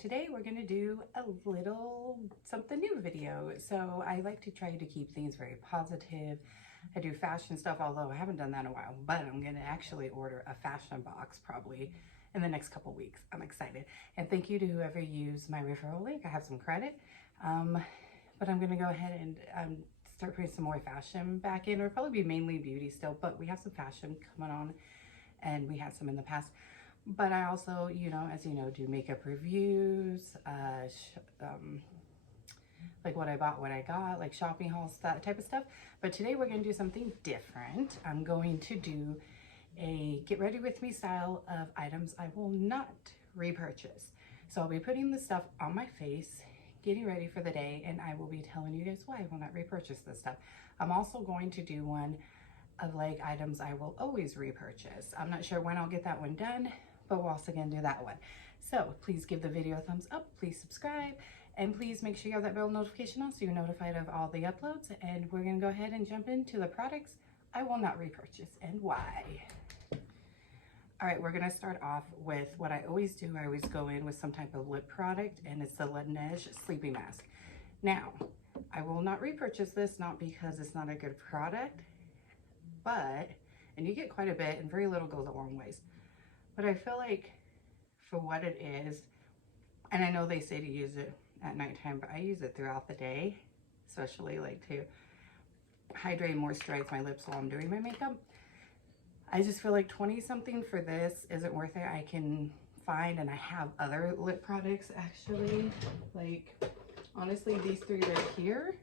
today we're going to do a little something new video. So I like to try to keep things very positive. I do fashion stuff, although I haven't done that in a while, but I'm going to actually order a fashion box probably in the next couple weeks. I'm excited. And thank you to whoever used my referral link. I have some credit. But I'm going to go ahead and start putting some more fashion back in. It'll probably be mainly beauty still, but we have some fashion coming on and we had some in the past. But I also, as you know, do makeup reviews, like what I bought, what I got, like shopping hauls, that type of stuff. But today we're going to do something different. I'm going to do a get ready with me style of items I will not repurchase. So I'll be putting this stuff on my face, getting ready for the day, and I will be telling you guys why I will not repurchase this stuff. I'm also going to do one of like items I will always repurchase. I'm not sure when I'll get that one done, but we're also gonna do that one. So please give the video a thumbs up, please subscribe, and please make sure you have that bell notification on so you're notified of all the uploads. And we're gonna go ahead and jump into the products I will not repurchase and why. All right, we're gonna start off with what I always do. I always go in with some type of lip product, and it's the Laniege Sleeping Mask. Now, I will not repurchase this, not because it's not a good product, but, and you get quite a bit, and very little goes a long ways. But I feel like for what it is, and I know they say to use it at nighttime, but I use it throughout the day, especially like to hydrate and moisturize my lips while I'm doing my makeup. I just feel like 20 something for this isn't worth it. I can find, and I have other lip products actually, like honestly these three right here.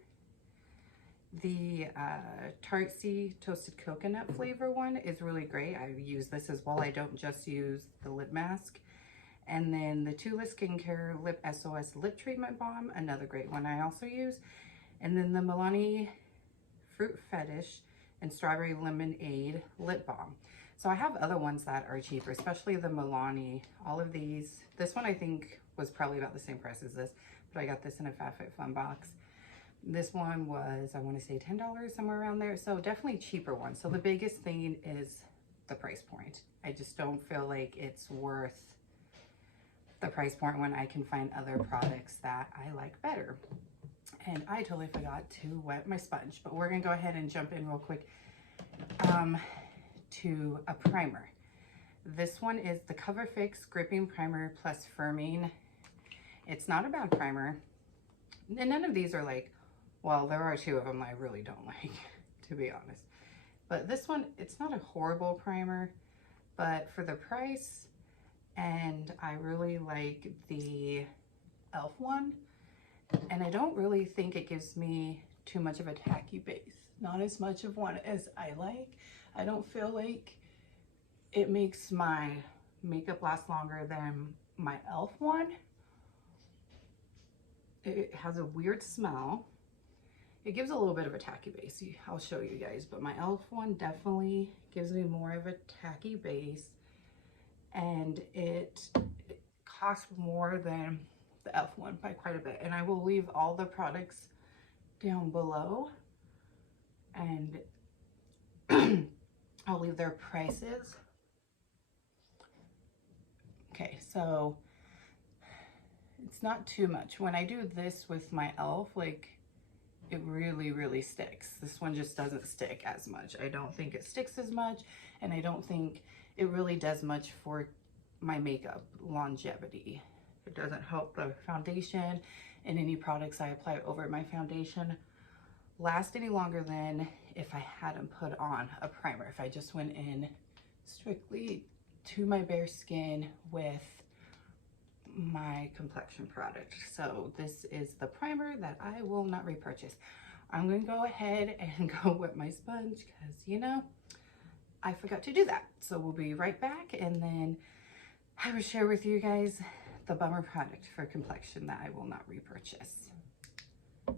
The Tartsy Toasted Coconut flavor one is really great. I use this as well. I don't just use the lip mask. And then the Tula Skincare Lip SOS Lip Treatment Balm, another great one I also use. And then the Milani Fruit Fetish and Strawberry Lemonade Lip Balm. So I have other ones that are cheaper, especially the Milani. All of these, this one I think was probably about the same price as this, but I got this in a FabFitFun box. This one was, I want to say $10, somewhere around there. So definitely cheaper one. So the biggest thing is the price point. I just don't feel like it's worth the price point when I can find other products that I like better. And I totally forgot to wet my sponge, but we're gonna go ahead and jump in real quick to a primer. This one is the Cover Fix Gripping Primer Plus Firming. It's not a bad primer. And none of these are like, well, there are two of them I really don't like, to be honest. But this one, it's not a horrible primer, but for the price, and I really like the e.l.f. one, and I don't really think it gives me too much of a tacky base. Not as much of one as I like. I don't feel like it makes my makeup last longer than my e.l.f. one. It has a weird smell. It gives a little bit of a tacky base. I'll show you guys, but my e.l.f. one definitely gives me more of a tacky base, and it costs more than the e.l.f. one by quite a bit. And I will leave all the products down below, and I'll leave their prices. Okay, so it's not too much. When I do this with my e.l.f., like, it really sticks. This one just doesn't stick as much. I don't think it sticks as much, and I don't think it really does much for my makeup longevity. It doesn't help the foundation, and any products I apply over my foundation last any longer than if I hadn't put on a primer. If I just went in strictly to my bare skin with my complexion product. So this is the primer that I will not repurchase. I'm going to go ahead and go wet my sponge because, I forgot to do that. So we'll be right back, and then I will share with you guys the bummer product for complexion that I will not repurchase. All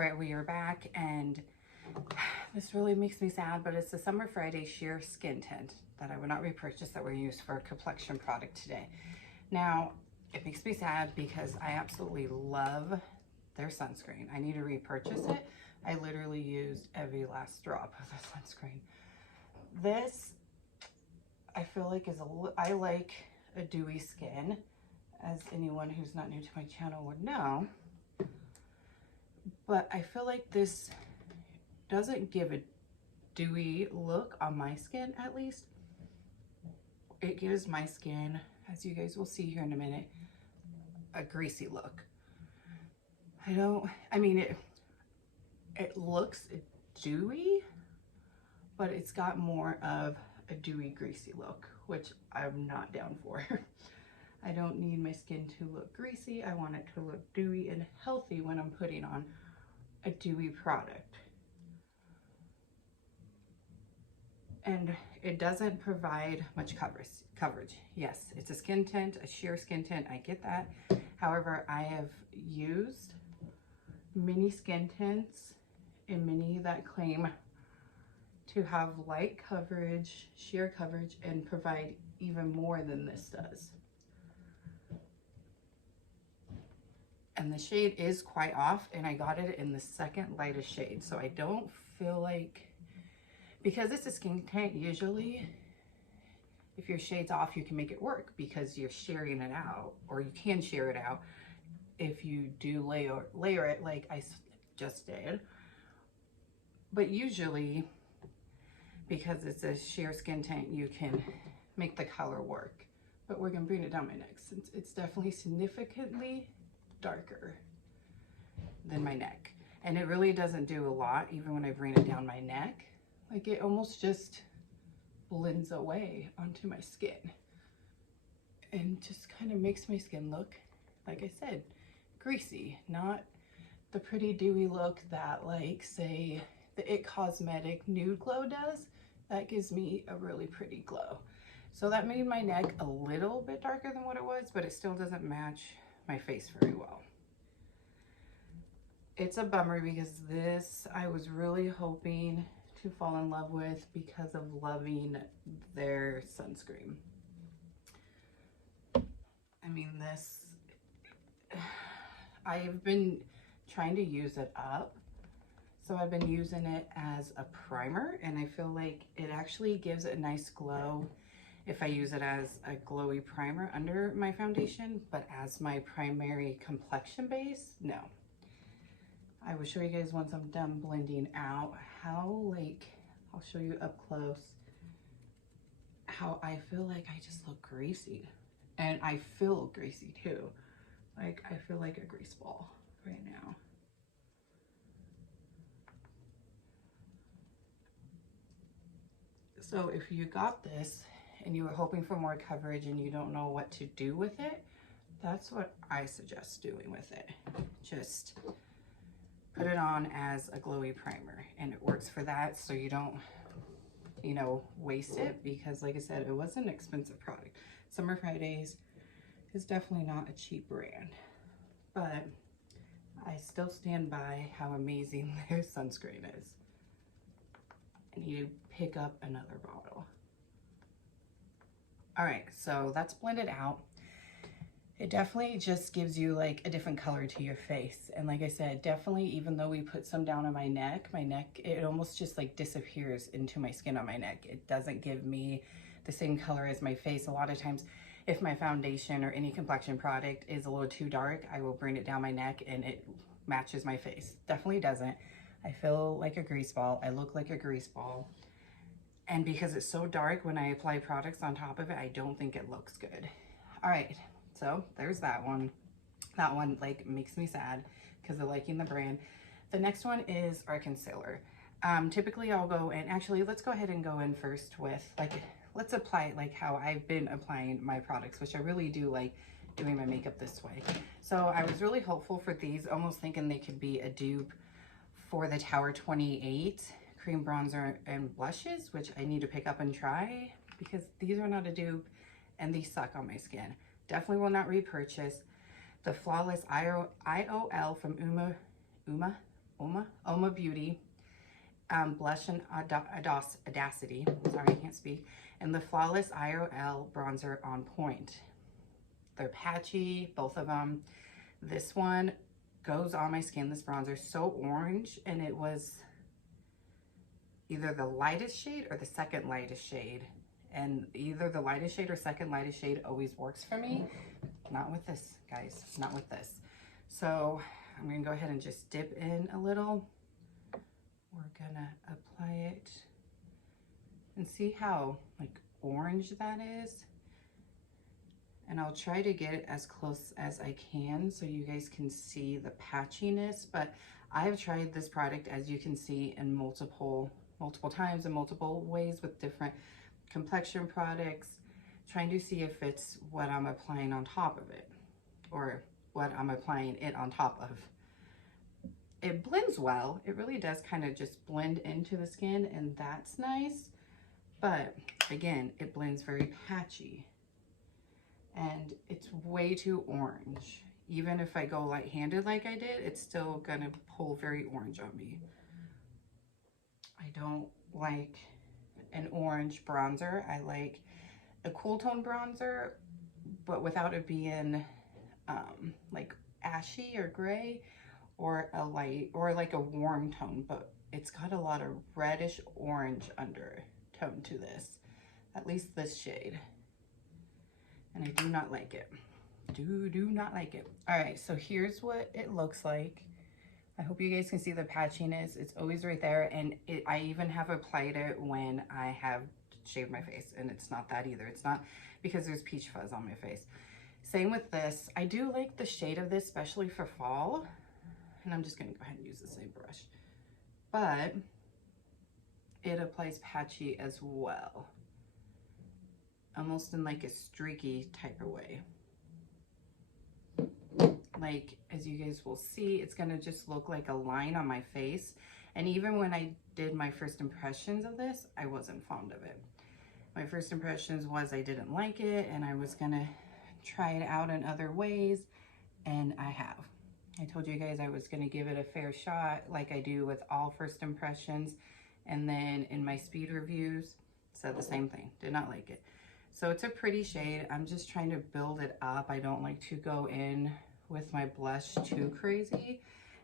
right, we are back, and this really makes me sad, but it's the Summer Friday Sheer Skin Tint that I would not repurchase that we're used for a complexion product today. Now, it makes me sad because I absolutely love their sunscreen. I need to repurchase it. I literally used every last drop of the sunscreen. This, I feel like I like a dewy skin. as anyone who's not new to my channel would know. But I feel like this doesn't give a dewy look on my skin, at least. It gives my skin, as you guys will see here in a minute, a greasy look. I mean, it looks dewy, but it's got more of a dewy, greasy look, which I'm not down for. I don't need my skin to look greasy. I want it to look dewy and healthy when I'm putting on a dewy product. And it doesn't provide much coverage. Yes, it's a skin tint, a sheer skin tint, I get that. However, I have used many skin tints and many that claim to have light coverage, sheer coverage, and provide even more than this does. And the shade is quite off, and I got it in the second lightest shade. So I don't feel like, because it's a skin tint, usually if your shade's off, you can make it work because you're shearing it out, or you can shear it out if you do layer it like I just did. But usually, because it's a sheer skin tint, you can make the color work. But we're gonna bring it down my neck since it's definitely significantly darker than my neck. And it really doesn't do a lot, even when I bring it down my neck. Like, it almost just blends away onto my skin and just kind of makes my skin look, like I said, greasy, not the pretty dewy look that, like, say the It Cosmetic Nude Glow does. That gives me a really pretty glow. So that made my neck a little bit darker than what it was, but it still doesn't match my face very well. It's a bummer because this I was really hoping to fall in love with because of loving their sunscreen. I mean, this, I've been trying to use it up. So I've been using it as a primer, and I feel like it actually gives a nice glow if I use it as a glowy primer under my foundation, but as my primary complexion base, no. I will show you guys once I'm done blending out how, like, I'll show you up close how I feel like I just look greasy. And I feel greasy too. Like, I feel like a grease ball right now. So if you got this and you were hoping for more coverage and you don't know what to do with it, that's what I suggest doing with it. Just put it on as a glowy primer, and it works for that, so you don't, you know, waste it, because like I said, it was an expensive product. Summer Fridays is definitely not a cheap brand, but I still stand by how amazing their sunscreen is. I need to pick up another bottle. All right, so that's blended out. It definitely just gives you like a different color to your face. And like I said, definitely, even though we put some down on my neck, it almost just like disappears into my skin on my neck. It doesn't give me the same color as my face. A lot of times, if my foundation or any complexion product is a little too dark, I will bring it down my neck and it matches my face. Definitely doesn't. I feel like a grease ball. I look like a grease ball. And because it's so dark, when I apply products on top of it, I don't think it looks good. All right. So there's that one. That one like makes me sad because of liking the brand. The next one is our concealer. Typically I'll go in, actually let's go ahead and go in first with like, let's apply it like how I've been applying my products, which I really do like doing my makeup this way. So I was really hopeful for these, almost thinking they could be a dupe for the Tower 28 cream bronzer and blushes, which I need to pick up and try because these are not a dupe and these suck on my skin. Definitely will not repurchase. The Flawless IOL from Uoma Beauty, blush and Audacity, sorry, I can't speak, and the Flawless IOL bronzer on point. They're patchy, both of them. This one goes on my skin, this bronzer, so orange, and it was either the lightest shade or the second lightest shade. And either the lightest shade or second lightest shade always works for me. not with this, guys, not with this. So I'm gonna go ahead and just dip in a little. We're gonna apply it and see how like orange that is. And I'll try to get it as close as I can so you guys can see the patchiness, but I have tried this product, as you can see, in multiple times in multiple ways with different complexion products, trying to see if it's what I'm applying on top of it or what I'm applying it on top of. It blends well. It really does kind of just blend into the skin, and that's nice. But again, it blends very patchy and it's way too orange. Even if I go light-handed like I did, it's still gonna pull very orange on me. I don't like an orange bronzer. I like a cool tone bronzer, but without it being like ashy or gray, or a light, or like a warm tone, but it's got a lot of reddish orange undertone to this, at least this shade. And I do not like it. Do not like it. All right, so here's what it looks like. I hope you guys can see the patchiness. It's always right there, and I even have applied it when I have shaved my face, and it's not that either. It's not because there's peach fuzz on my face. Same with this. I do like the shade of this, especially for fall, and I'm just gonna go ahead and use the same brush, but it applies patchy as well, almost in like a streaky type of way. Like, as you guys will see, it's gonna just look like a line on my face. And even when I did my first impressions of this, I wasn't fond of it. My first impressions was I didn't like it, and I was gonna try it out in other ways, and I have. I told you guys I was gonna give it a fair shot, like I do with all first impressions, and then in my speed reviews, said the same thing, did not like it. So it's a pretty shade. I'm just trying to build it up. I don't like to go in with my blush too crazy.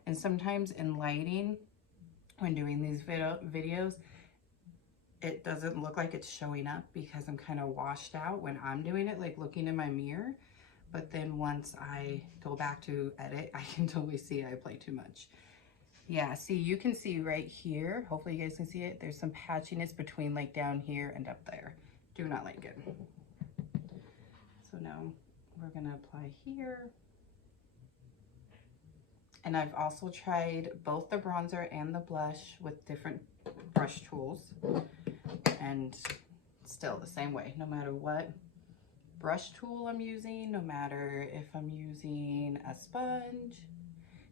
And sometimes in lighting, when doing these videos, it doesn't look like it's showing up because I'm kind of washed out when I'm doing it, like looking in my mirror. But then once I go back to edit, I can totally see I play too much. Yeah, see, you can see right here, hopefully you guys can see it, there's some patchiness between like down here and up there. Do not like it. So now we're gonna apply here. And I've also tried both the bronzer and the blush with different brush tools, and still the same way, no matter what brush tool I'm using, no matter if I'm using a sponge.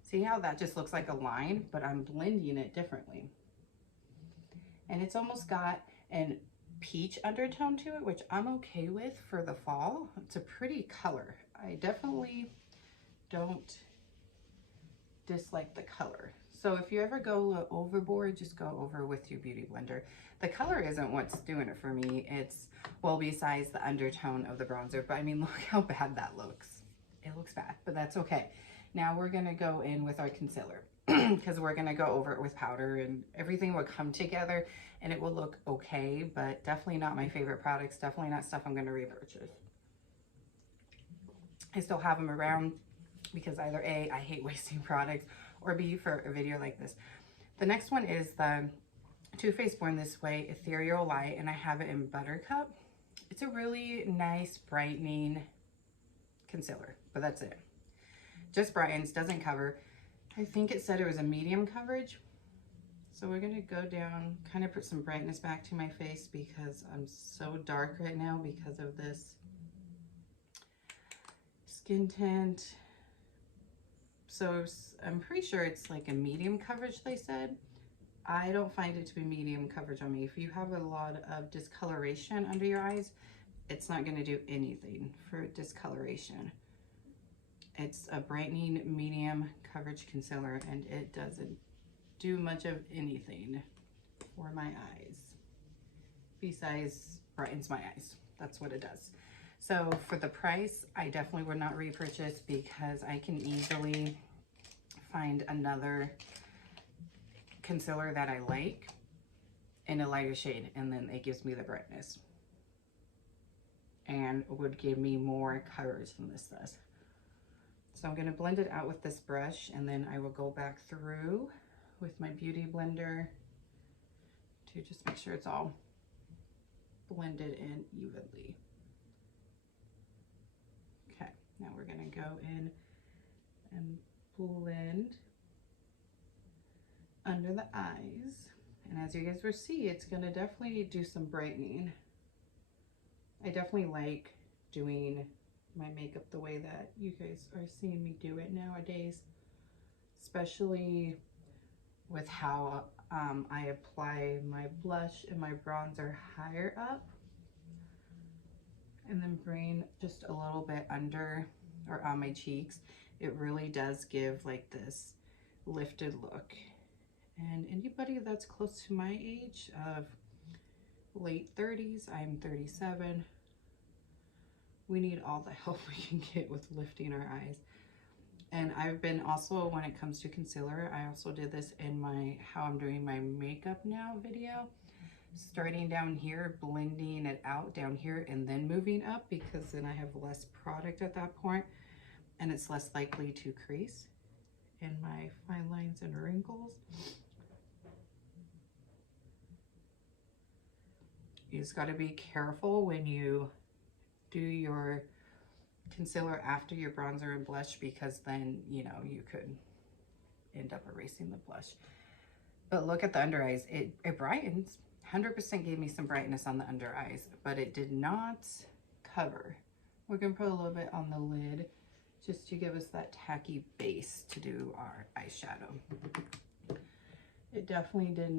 See how that just looks like a line, but I'm blending it differently. And it's almost got an peach undertone to it, which I'm okay with for the fall. It's a pretty color. I definitely don't dislike the color. So if you ever go overboard, just go over with your beauty blender. The color isn't what's doing it for me. It's, well, besides the undertone of the bronzer, but I mean, look how bad that looks. It looks bad, but that's okay. Now we're gonna go in with our concealer because we're gonna go over it with powder, and everything will come together and it will look okay, but definitely not my favorite products. Definitely not stuff I'm gonna repurchase. I still have them around because either A, I hate wasting products, or B, for a video like this. The next one is the Too Faced Born This Way Ethereal Light, and I have it in Buttercup. It's a really nice brightening concealer, but that's it. Just brightens, doesn't cover. I think it said it was a medium coverage. So we're gonna go down, kind of put some brightness back to my face because I'm so dark right now because of this skin tint. So I'm pretty sure it's like a medium coverage, they said. I don't find it to be medium coverage on me. If you have a lot of discoloration under your eyes, it's not gonna do anything for discoloration. It's a brightening medium coverage concealer, and it doesn't do much of anything for my eyes besides brightens my eyes. That's what it does. So for the price, I definitely would not repurchase because I can easily find another concealer that I like in a lighter shade, and then it gives me the brightness. and would give me more coverage than this does. So I'm going to blend it out with this brush, and then I will go back through with my beauty blender to just make sure it's all blended in evenly. Okay, now we're going to go in and blend under the eyes. And as you guys will see, it's going to definitely do some brightening. I definitely like doing my makeup the way that you guys are seeing me do it nowadays, especially with how I apply my blush and my bronzer higher up, and then bring just a little bit under or on my cheeks. It really does give like this lifted look. And anybody that's close to my age of late 30s, I'm 37, we need all the help we can get with lifting our eyes. And I've been also, when it comes to concealer, I also did this in my how I'm doing my makeup now video, starting down here, blending it out down here, and then moving up, because then I have less product at that point and it's less likely to crease in my fine lines and wrinkles. You just got to be careful when you do your concealer after your bronzer and blush, because then, you know, you could end up erasing the blush. But look at the under eyes. It brightens. 100% gave me some brightness on the under eyes, but it did not cover. We're going to put a little bit on the lid just to give us that tacky base to do our eyeshadow. It definitely did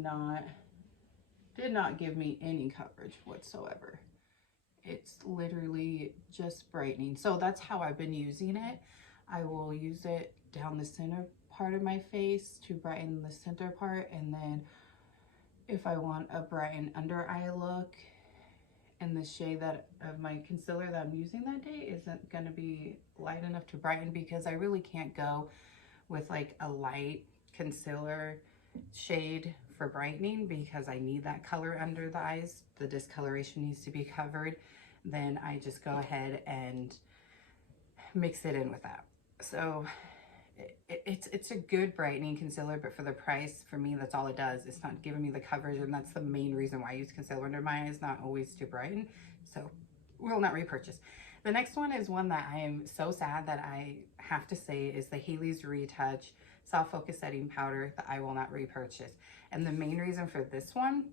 not give me any coverage whatsoever. It's literally just brightening. So that's how I've been using it. I will use it down the center part of my face to brighten the center part, and then if I want a brightened under eye look, and the shade of my concealer that I'm using that day isn't going to be light enough to brighten, because I really can't go with like a light concealer shade for brightening, because I need that color under the eyes. The discoloration needs to be covered. Then I just go ahead and mix it in with that. So it's a good brightening concealer, but for the price, for me, that's all it does. It's not giving me the coverage, and that's the main reason why I use concealer under my eyes, not always to brighten. So will not repurchase. The next one is one that I am so sad that I have to say is the Haileys Retouch Soft Focus Setting Powder that I will not repurchase. And the main reason for this one,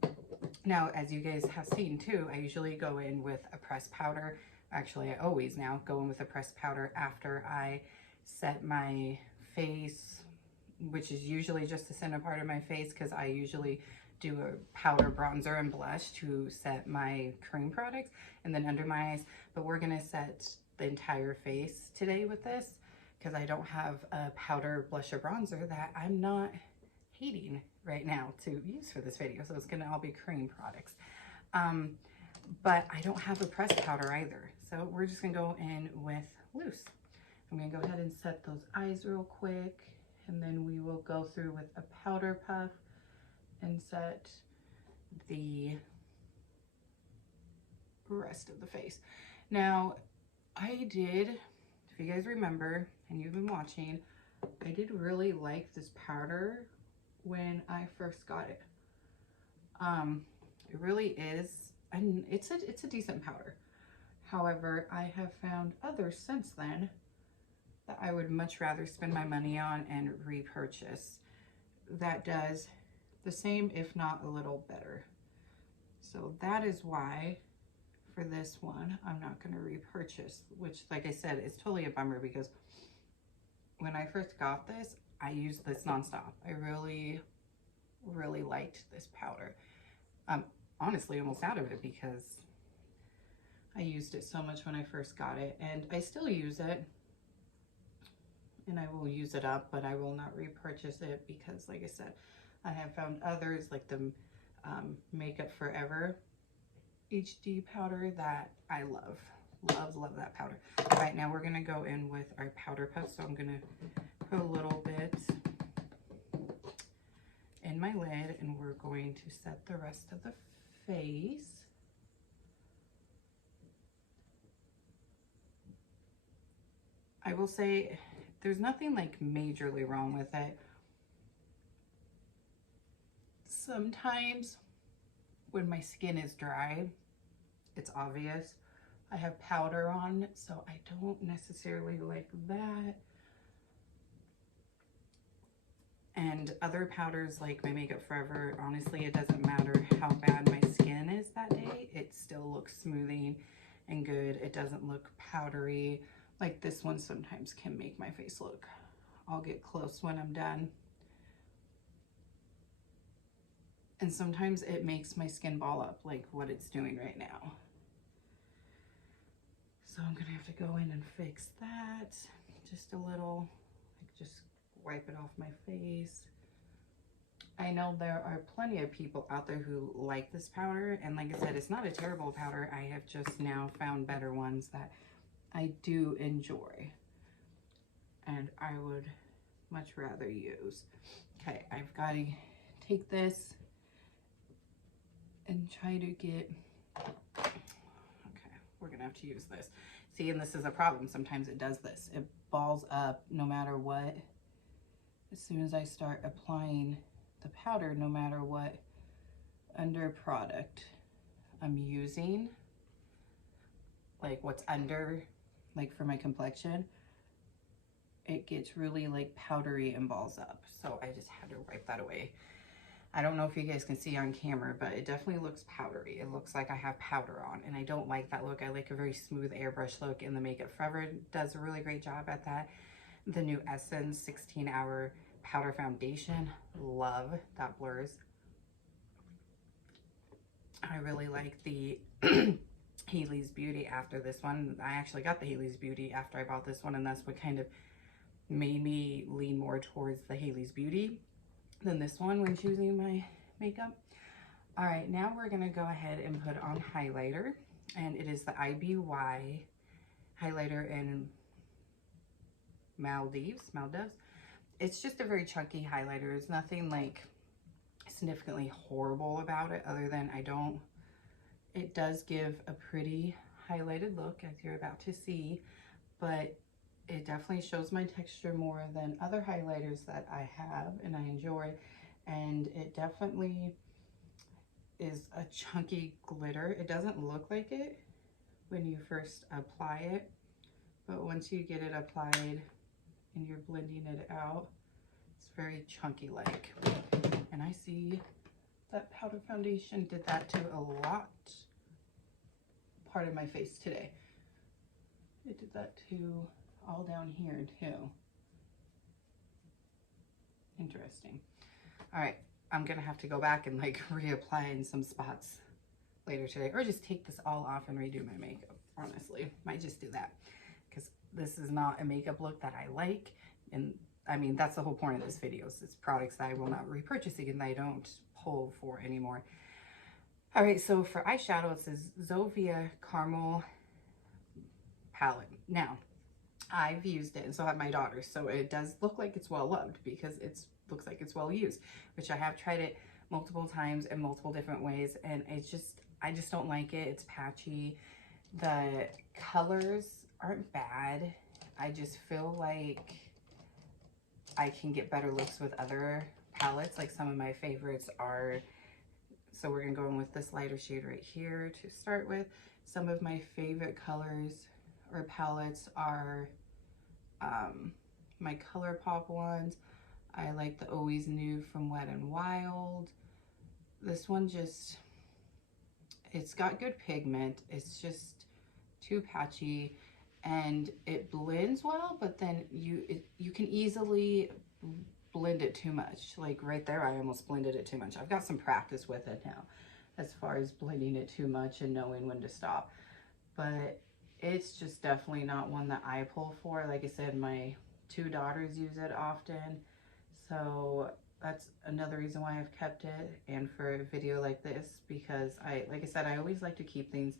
now as you guys have seen too, I usually go in with a pressed powder. Actually, I always now go in with a pressed powder after I set my face, which is usually just the center part of my face, because I usually do a powder, bronzer, and blush to set my cream products, and then under my eyes. But we're gonna set the entire face today with this, because I don't have a powder, blush, or bronzer that I'm not hating right now to use for this video. So it's gonna all be cream products. But I don't have a pressed powder either. So we're just gonna go in with loose. I'm gonna go ahead and set those eyes real quick, and then we will go through with a powder puff and set the rest of the face. Now, I did, if you guys remember, and you've been watching, I did really like this powder when I first got it. It really is, and it's a decent powder. However, I have found others since then that I would much rather spend my money on and repurchase. That does the same, if not a little better. So that is why for this one, I'm not going to repurchase, which, like I said, is totally a bummer, because when I first got this, I used this nonstop. I really, really liked this powder. Honestly, almost out of it, because I used it so much when I first got it, and I still use it, and I will use it up, but I will not repurchase it, because like I said, I have found others like the Makeup Forever HD powder that I love that powder. All right, now we're gonna go in with our powder puff. So I'm gonna put a little bit in my lid, and we're going to set the rest of the face. will say there's nothing like majorly wrong with it. Sometimes when my skin is dry, it's obvious I have powder on, so I don't necessarily like that. And other powders like my Makeup Forever, honestly, it doesn't matter how bad my skin is that day, it still looks smoothing and good. It doesn't look powdery. Like this one sometimes can make my face look. I'll get close when I'm done. And sometimes it makes my skin ball up like what it's doing right now. So I'm gonna have to go in and fix that. Just a little, like just wipe it off my face. I know there are plenty of people out there who like this powder, and like I said, it's not a terrible powder. I have just now found better ones that I do enjoy and I would much rather use. Okay, I've got to take this and try to get, okay, we're gonna have to use this. See, and this is a problem. Sometimes it does this. It balls up no matter what. As soon as I start applying the powder, no matter what under product I'm using, like what's under, like for my complexion, it gets really like powdery and balls up. So I just had to wipe that away. I don't know if you guys can see on camera, but it definitely looks powdery. It looks like I have powder on, and I don't like that look. I like a very smooth airbrush look, and the Makeup Forever does a really great job at that. The new Essence 16-hour powder foundation, love that blurs. I really like the Haileys Beauty after this one. I actually got the Haileys Beauty after I bought this one, and that's what kind of made me lean more towards the Haileys Beauty than this one when choosing my makeup. All right, now we're gonna go ahead and put on highlighter, and it is the IBY highlighter in Maldives. It's just a very chunky highlighter. There's nothing like significantly horrible about it, other than it does give a pretty highlighted look, as you're about to see, but it definitely shows my texture more than other highlighters that I have and I enjoy. And it definitely is a chunky glitter. It doesn't look like it when you first apply it, but once you get it applied and you're blending it out, it's very chunky like. And I see that powder foundation did that to a lot part of my face today. It did that to all down here too. Interesting. All right, I'm gonna have to go back and like reapply in some spots later today, or just take this all off and redo my makeup. Honestly, might just do that, because this is not a makeup look that I like. And I mean, that's the whole point of this video. It's products that I will not repurchase again, that I don't pull for anymore. All right, so for eyeshadow, it says Zoeva Caramel palette. Now, I've used it, and so have my daughters, so it does look like it's well loved, because it looks like it's well used, which I have tried it multiple times in multiple different ways, and I just don't like it. It's patchy. The colors aren't bad. I just feel like I can get better looks with other palettes. Like some of my favorites are, so we're gonna go in with this lighter shade right here to start with. Some of my favorite colors or palettes are my ColourPop ones. I like the Always New from Wet n Wild. This one just, it's got good pigment. It's just too patchy, and it blends well, but then you can easily blend it too much. Like right there, I almost blended it too much. I've got some practice with it now as far as blending it too much and knowing when to stop, but it's just definitely not one that I pull for. Like I said, my two daughters use it often, so that's another reason why I've kept it, and for a video like this, because like I said, I always like to keep things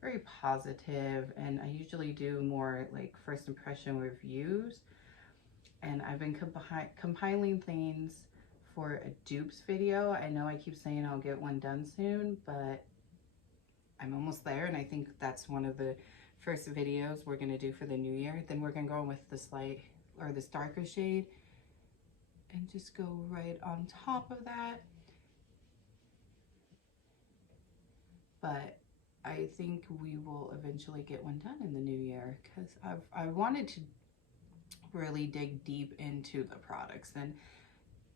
very positive, and I usually do more like first impression reviews, and I've been compiling things for a dupes video. I know I keep saying I'll get one done soon, but I'm almost there, and I think that's one of the first videos we're gonna do for the new year. Then we're gonna go with this light or this darker shade and just go right on top of that. But I think we will eventually get one done in the new year, because I wanted to really dig deep into the products and,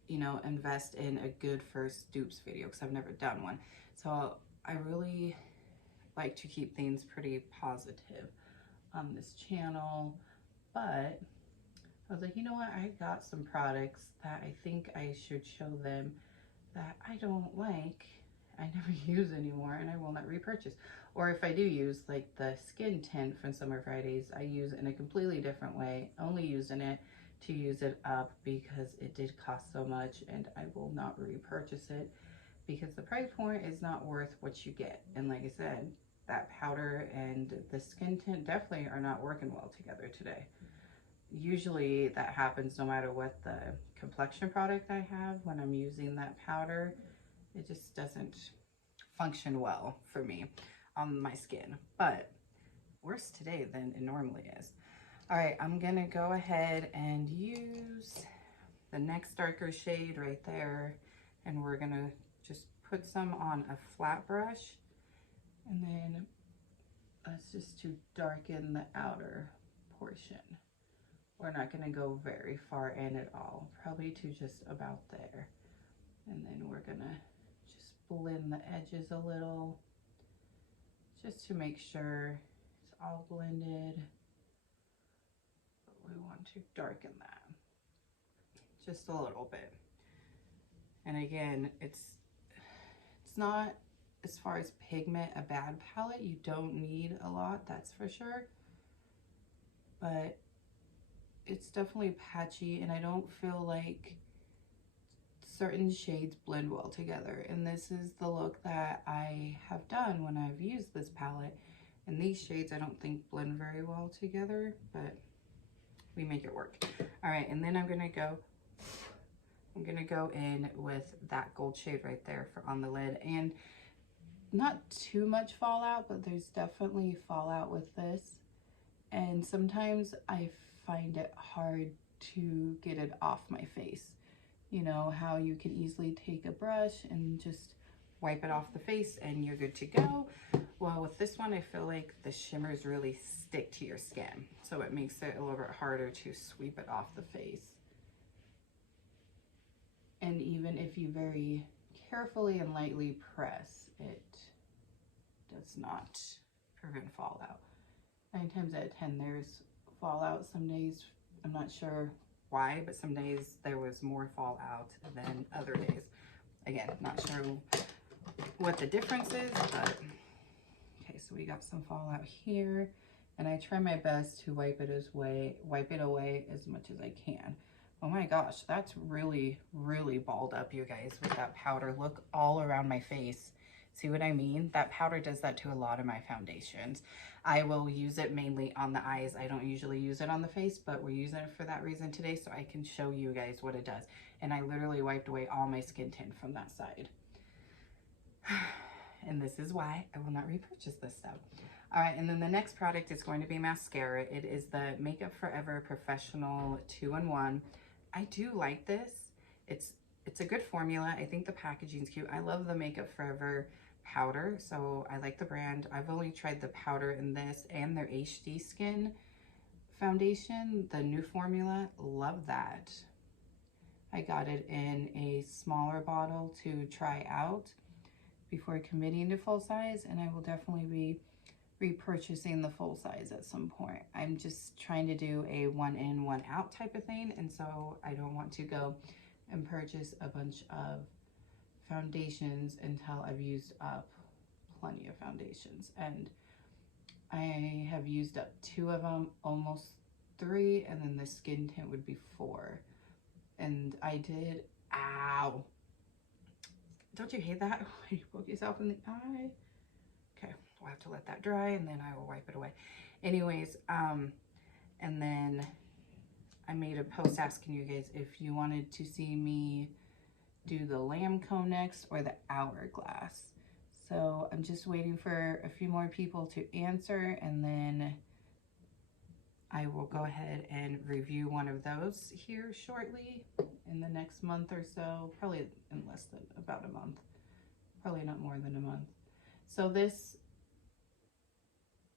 you know, invest in a good first dupes video, because I've never done one. So I really like to keep things pretty positive on this channel. But I was like, you know what, I got some products that I think I should show them that I don't like, I never use anymore, and I will not repurchase. Or if I do use, like the skin tint from Summer Fridays, I use in a completely different way, only using it to use it up because it did cost so much, and I will not repurchase it because the price point is not worth what you get. And like I said, that powder and the skin tint definitely are not working well together today. Usually that happens no matter what the complexion product I have. When I'm using that powder, it just doesn't function well for me on my skin, but worse today than it normally is. All right, I'm gonna go ahead and use the next darker shade right there, and we're gonna just put some on a flat brush, and then that's just to darken the outer portion. We're not gonna go very far in at all, probably to just about there. And then we're gonna just blend the edges a little, just to make sure it's all blended. But we want to darken that just a little bit. And again, it's not, as far as pigment, a bad palette. You don't need a lot, that's for sure. But it's definitely patchy, and I don't feel like certain shades blend well together. And this is the look that I have done when I've used this palette. And these shades I don't think blend very well together, but we make it work. All right, and then I'm gonna go in with that gold shade right there on the lid. And not too much fallout, but there's definitely fallout with this. And sometimes I find it hard to get it off my face. You know how you can easily take a brush and just wipe it off the face and you're good to go. Well, with this one, I feel like the shimmers really stick to your skin, so it makes it a little bit harder to sweep it off the face. And even if you very carefully and lightly press, it does not prevent fallout. 9 times out of 10 there's fallout. Some days, I'm not sure why, but some days there was more fallout than other days. Again, not sure what the difference is, but okay, so we got some fallout here, and I try my best to wipe it away as much as I can. Oh my gosh, that's really, really balled up, you guys, with that powder. Look all around my face. See what I mean? That powder does that to a lot of my foundations. I will use it mainly on the eyes. I don't usually use it on the face, but we're using it for that reason today, so I can show you guys what it does. And I literally wiped away all my skin tint from that side. And this is why I will not repurchase this stuff. All right, and then the next product is going to be mascara. It is the Makeup Forever Professional 2-in-1. I do like this. It's a good formula. I think the packaging's cute. I love the Makeup Forever powder, so I like the brand. I've only tried the powder in this and their HD Skin foundation, the new formula. Love that. I got it in a smaller bottle to try out before committing to full size, and I will definitely be repurchasing the full size at some point. I'm just trying to do a 1 in, 1 out type of thing, and so I don't want to go and purchase a bunch of foundations until I've used up plenty of foundations. And I have used up 2 of them, almost 3, and then the skin tint would be 4. And I did, ow. Don't you hate that when you poke yourself in the eye? Okay, we'll have to let that dry and then I will wipe it away. Anyways, and then I made a post asking you guys if you wanted to see me do the lamb cone next or the hourglass. So I'm just waiting for a few more people to answer, and then I will go ahead and review one of those here shortly in the next month or so, probably in less than about a month, probably not more than a month. So this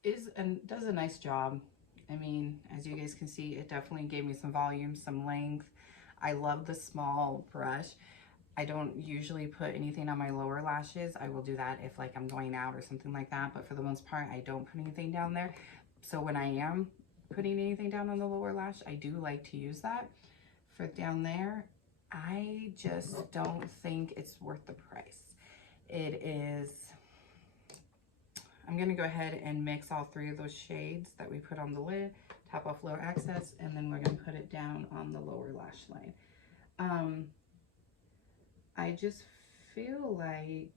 is and does a nice job. I mean, as you guys can see, it definitely gave me some volume, some length. I love the small brush. I don't usually put anything on my lower lashes. I will do that if like I'm going out or something like that, but for the most part, I don't put anything down there. So when I am putting anything down on the lower lash, I do like to use that. For down there, I just don't think it's worth the price. It is, I'm gonna go ahead and mix all three of those shades that we put on the lid, top off low excess, and then we're gonna put it down on the lower lash line. I just feel like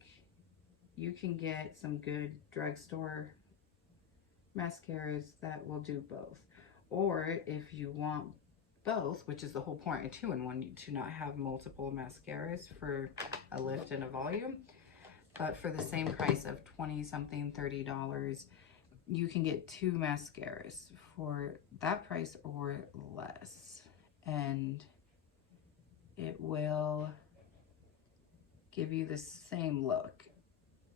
you can get some good drugstore mascaras that will do both. Or if you want both, which is the whole point of 2-in-1, to not have multiple mascaras for a lift and a volume, but for the same price of 20 something, $30, you can get 2 mascaras for that price or less, and it will give you the same look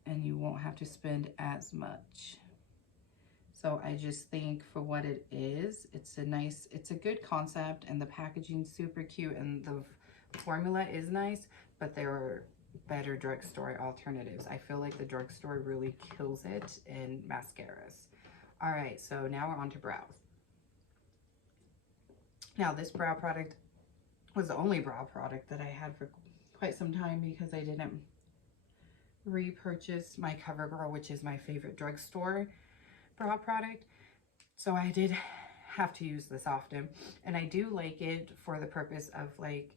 and you won't have to spend as much. So I just think for what it is, it's a good concept, and the packaging's super cute, and the formula is nice, but there are better drugstore alternatives. I feel like the drugstore really kills it in mascaras. All right, so now we're on to brows. Now this brow product was the only brow product that I had for quite some time because I didn't repurchase my CoverGirl, which is my favorite drugstore brow product. So I did have to use this often, and I do like it for the purpose of like,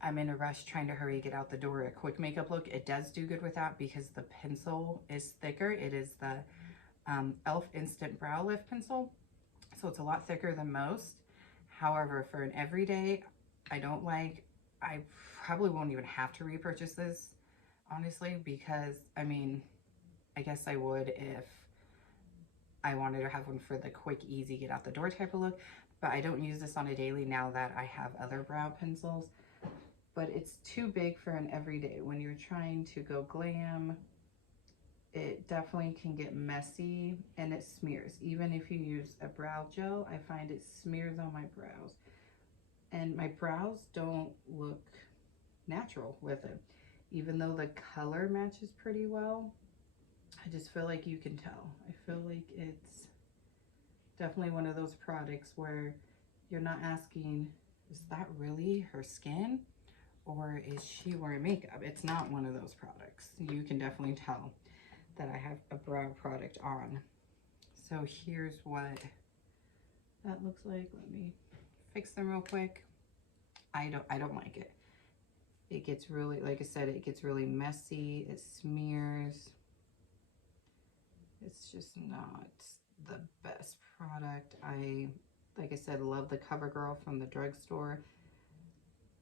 I'm in a rush trying to hurry, get out the door, a quick makeup look. It does do good with that because the pencil is thicker. It is the e.l.f. Instant Brow Lift Pencil. So it's a lot thicker than most. However, for an everyday, I probably won't even have to repurchase this, honestly, because I mean, I guess I would if I wanted to have one for the quick, easy, get out the door type of look, but I don't use this on a daily now that I have other brow pencils. But it's too big for an everyday. When you're trying to go glam, it definitely can get messy and it smears. Even if you use a brow gel, I find it smears on my brows. And my brows don't look natural with it. Even though the color matches pretty well, I just feel like you can tell. I feel like it's definitely one of those products where you're not asking, is that really her skin? Or is she wearing makeup? It's not one of those products. You can definitely tell that I have a brow product on. So here's what that looks like. Let me fix them real quick. I don't like it. It gets really, like I said, it gets really messy. It smears. It's just not the best product. Like I said, love the CoverGirl from the drugstore.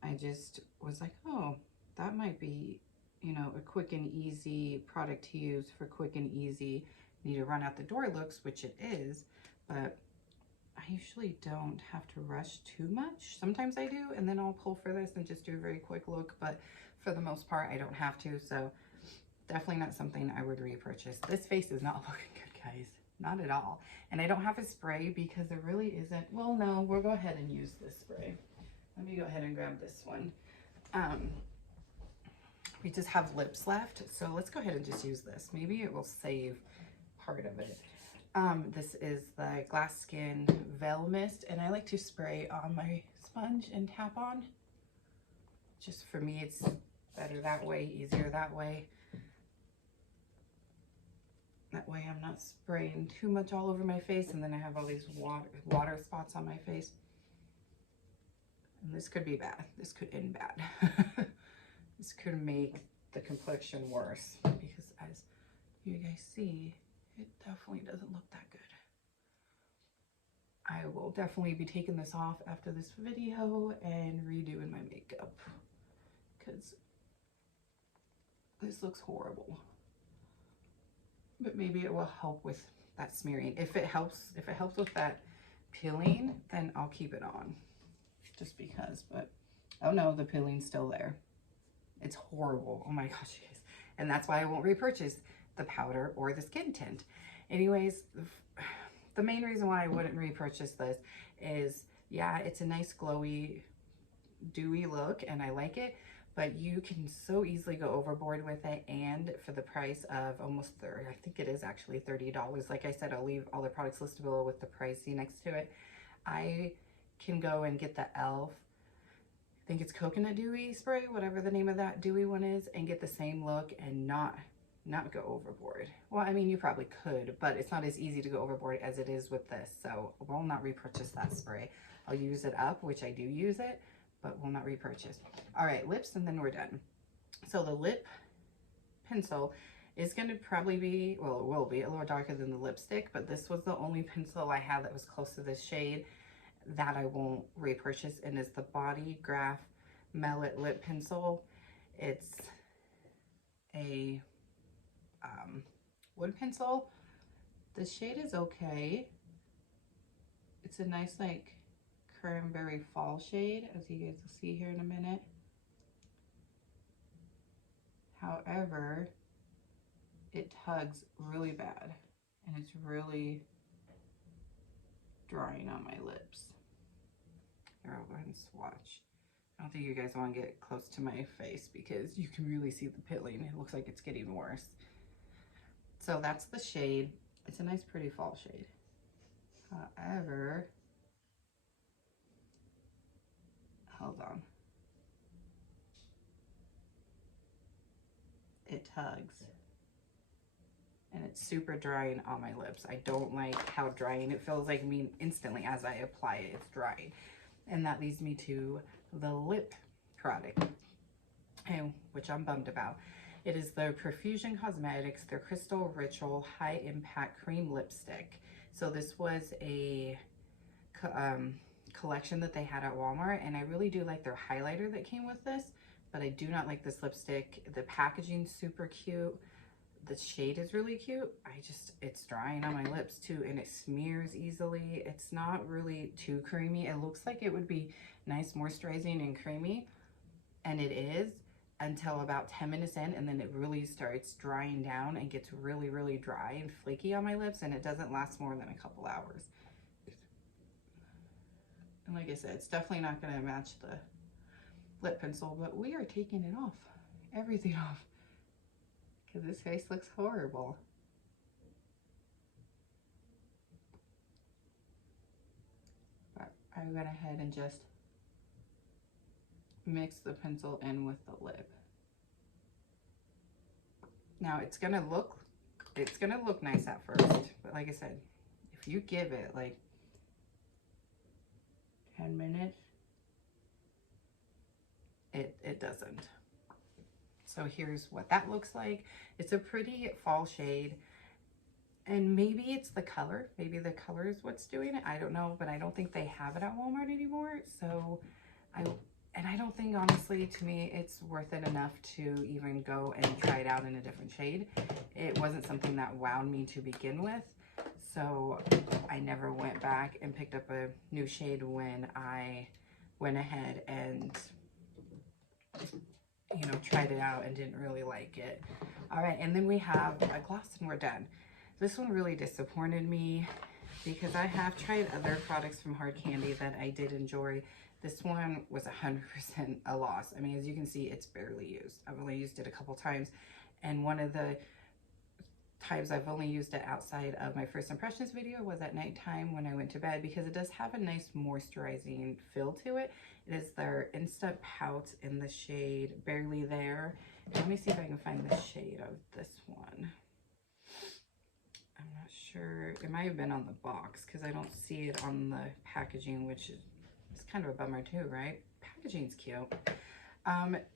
I just was like, oh, that might be, you know, a quick and easy product to use for quick and easy, need to run out the door looks, which it is, but I usually don't have to rush too much. Sometimes I do, and then I'll pull for this and just do a very quick look, but for the most part, I don't have to, so definitely not something I would repurchase. This face is not looking good, guys. Not at all. And I don't have a spray because there really isn't. Well, no, we'll go ahead and use this spray. Let me go ahead and grab this one. We just have lips left, so let's go ahead and just use this. Maybe it will save part of it. This is the Glass Skin Veil Mist, and I like to spray on my sponge and tap on. Just for me, it's better that way, easier that way. That way I'm not spraying too much all over my face, and then I have all these water spots on my face. And this could be bad. This could end bad. This could make the complexion worse because, as you guys see, it definitely doesn't look that good. I will definitely be taking this off after this video and redoing my makeup because this looks horrible. but maybe it will help with that smearing. If it helps with that peeling, then I'll keep it on just because. But oh no, the peeling's still there. It's horrible. Oh my gosh, you guys. And that's why I won't repurchase the powder or the skin tint. Anyways, the main reason why I wouldn't repurchase this is, yeah, it's a nice glowy, dewy look and I like it, but you can so easily go overboard with it. And for the price of almost $30, I think it is actually $30. Like I said, I'll leave all the products listed below with the pricing next to it. I can go and get the e.l.f. I think it's coconut dewy spray, whatever the name of that dewy one is, and get the same look and not go overboard. Well, I mean, you probably could, but it's not as easy to go overboard as it is with this. So I will not repurchase that spray. I'll use it up, which I do use it, but will not repurchase. All right, lips, and then we're done. So the lip pencil is going to probably be, well, it will be a little darker than the lipstick, but this was the only pencil I had that was close to this shade that I won't repurchase, and is the Body Graph Mallet Lip Pencil. It's a wood pencil. The shade is okay. It's a nice like cranberry fall shade, as you guys will see here in a minute. However, it tugs really bad and it's really drying on my lips. Here, I'll go ahead and swatch. I don't think you guys want to get close to my face because you can really see the peeling. It looks like it's getting worse. So that's the shade. It's a nice pretty fall shade. However, hold on. It tugs. And it's super drying on my lips. I don't like how drying it feels like me instantly as I apply it. It's drying. And that leads me to the lip product, which I'm bummed about. It is the Profusion Cosmetics, their Crystal Ritual High Impact Cream Lipstick. So this was a collection that they had at Walmart, and I really do like their highlighter that came with this, but I do not like this lipstick. The packaging's super cute. The shade is really cute. It's drying on my lips too, and it smears easily. It's not really too creamy. It looks like it would be nice moisturizing and creamy, and it is until about 10 minutes in, and then it really starts drying down and gets really, really dry and flaky on my lips, and it doesn't last more than a couple hours. And like I said, it's definitely not going to match the lip pencil, but we are taking it off, everything off, because this face looks horrible. But I went ahead and just mix the pencil in with the lip. Now it's gonna look nice at first, but like I said, if you give it like 10 minutes, it doesn't. So here's what that looks like. It's a pretty fall shade, and maybe it's the color. Maybe the color is what's doing it. I don't know, but I don't think they have it at Walmart anymore. So I don't think, honestly, to me, it's worth it enough to even go and try it out in a different shade. It wasn't something that wowed me to begin with. So I never went back and picked up a new shade when I went ahead and, you know, tried it out and didn't really like it. All right, and then we have a gloss and we're done. This one really disappointed me because I have tried other products from Hard Candy that I did enjoy. This one was 100% a loss. I mean, as you can see, it's barely used. I've only used it a couple times, and one of the times I've only used it outside of my first impressions video was at nighttime when I went to bed, because it does have a nice moisturizing feel to it. It is their Insta Pout in the shade Barley There. Let me see if I can find the shade of this one. I'm not sure. It might have been on the box because I don't see it on the packaging, which is kind of a bummer too, right? Packaging's cute.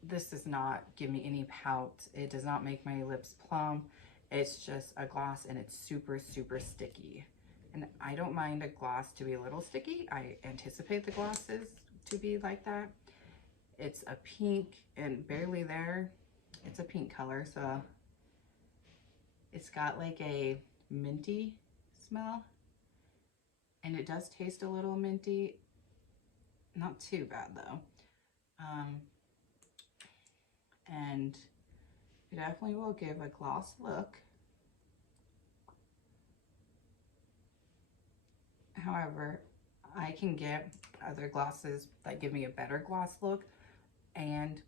This does not give me any pout. It does not make my lips plump. It's just a gloss, and it's super, super sticky. And I don't mind a gloss to be a little sticky. I anticipate the glosses to be like that. It's a pink, and Barely There, it's a pink color, so It's got like a minty smell, and it does taste a little minty. Not too bad though. And it definitely will give a gloss look. However, I can get other glosses that give me a better gloss look, and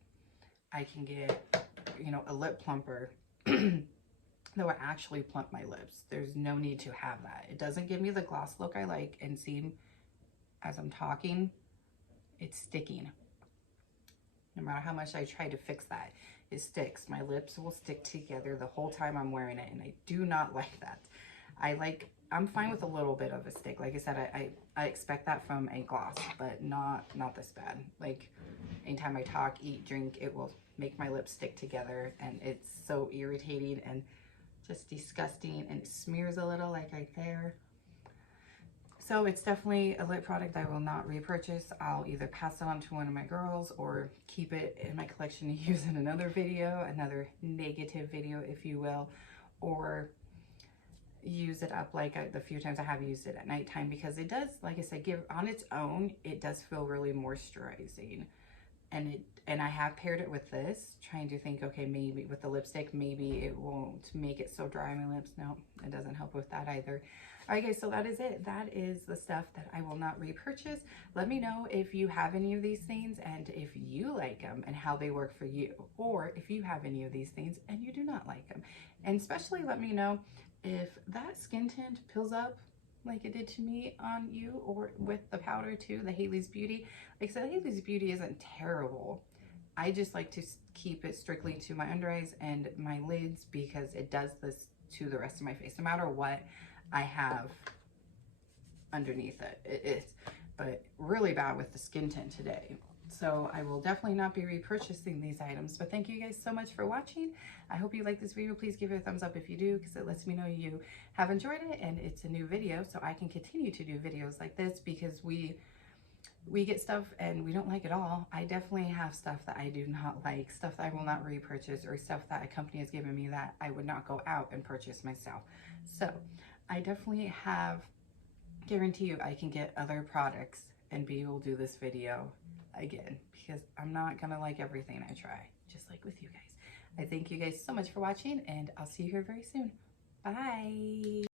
I can get, you know, a lip plumper that will actually plump my lips. There's no need to have that. It doesn't give me the gloss look I like, and see, as I'm talking, it's sticking. No matter how much I try to fix that, it sticks. My lips will stick together the whole time I'm wearing it, and I do not like that. I'm fine with a little bit of a stick. Like I said, I expect that from a gloss, but not this bad. Like, anytime I talk, eat, drink, it will make my lips stick together, and it's so irritating and just disgusting, and it smears a little like right there. So it's definitely a lip product I will not repurchase. I'll either pass it on to one of my girls or keep it in my collection to use in another video, another negative video, if you will, or use it up like the few times I have used it at nighttime, because it does, like I said, give on its own, it does feel really moisturizing. And I have paired it with this, trying to think, okay, maybe with the lipstick, maybe it won't make it so dry on my lips. No, it doesn't help with that either. All right, guys, so that is it. That is the stuff that I will not repurchase. Let me know if you have any of these things and if you like them and how they work for you, or if you have any of these things and you do not like them. And especially let me know if that skin tint peels up like it did to me on you, or with the powder too, the Haileys Beauty. Like I said, Haileys Beauty isn't terrible. I just like to keep it strictly to my under eyes and my lids, because it does this to the rest of my face, no matter what I have underneath it. It is, but really bad with the skin tint today. So I will definitely not be repurchasing these items, but thank you guys so much for watching. I hope you like this video. Please give it a thumbs up if you do, because it lets me know you have enjoyed it and it's a new video, so I can continue to do videos like this, because we get stuff and we don't like it all. I definitely have stuff that I do not like, stuff that I will not repurchase, or stuff that a company has given me that I would not go out and purchase myself. So I definitely have, guarantee you I can get other products and be able to do this video again, because I'm not gonna like everything I try, just like with you guys. I thank you guys so much for watching, and I'll see you here very soon. Bye.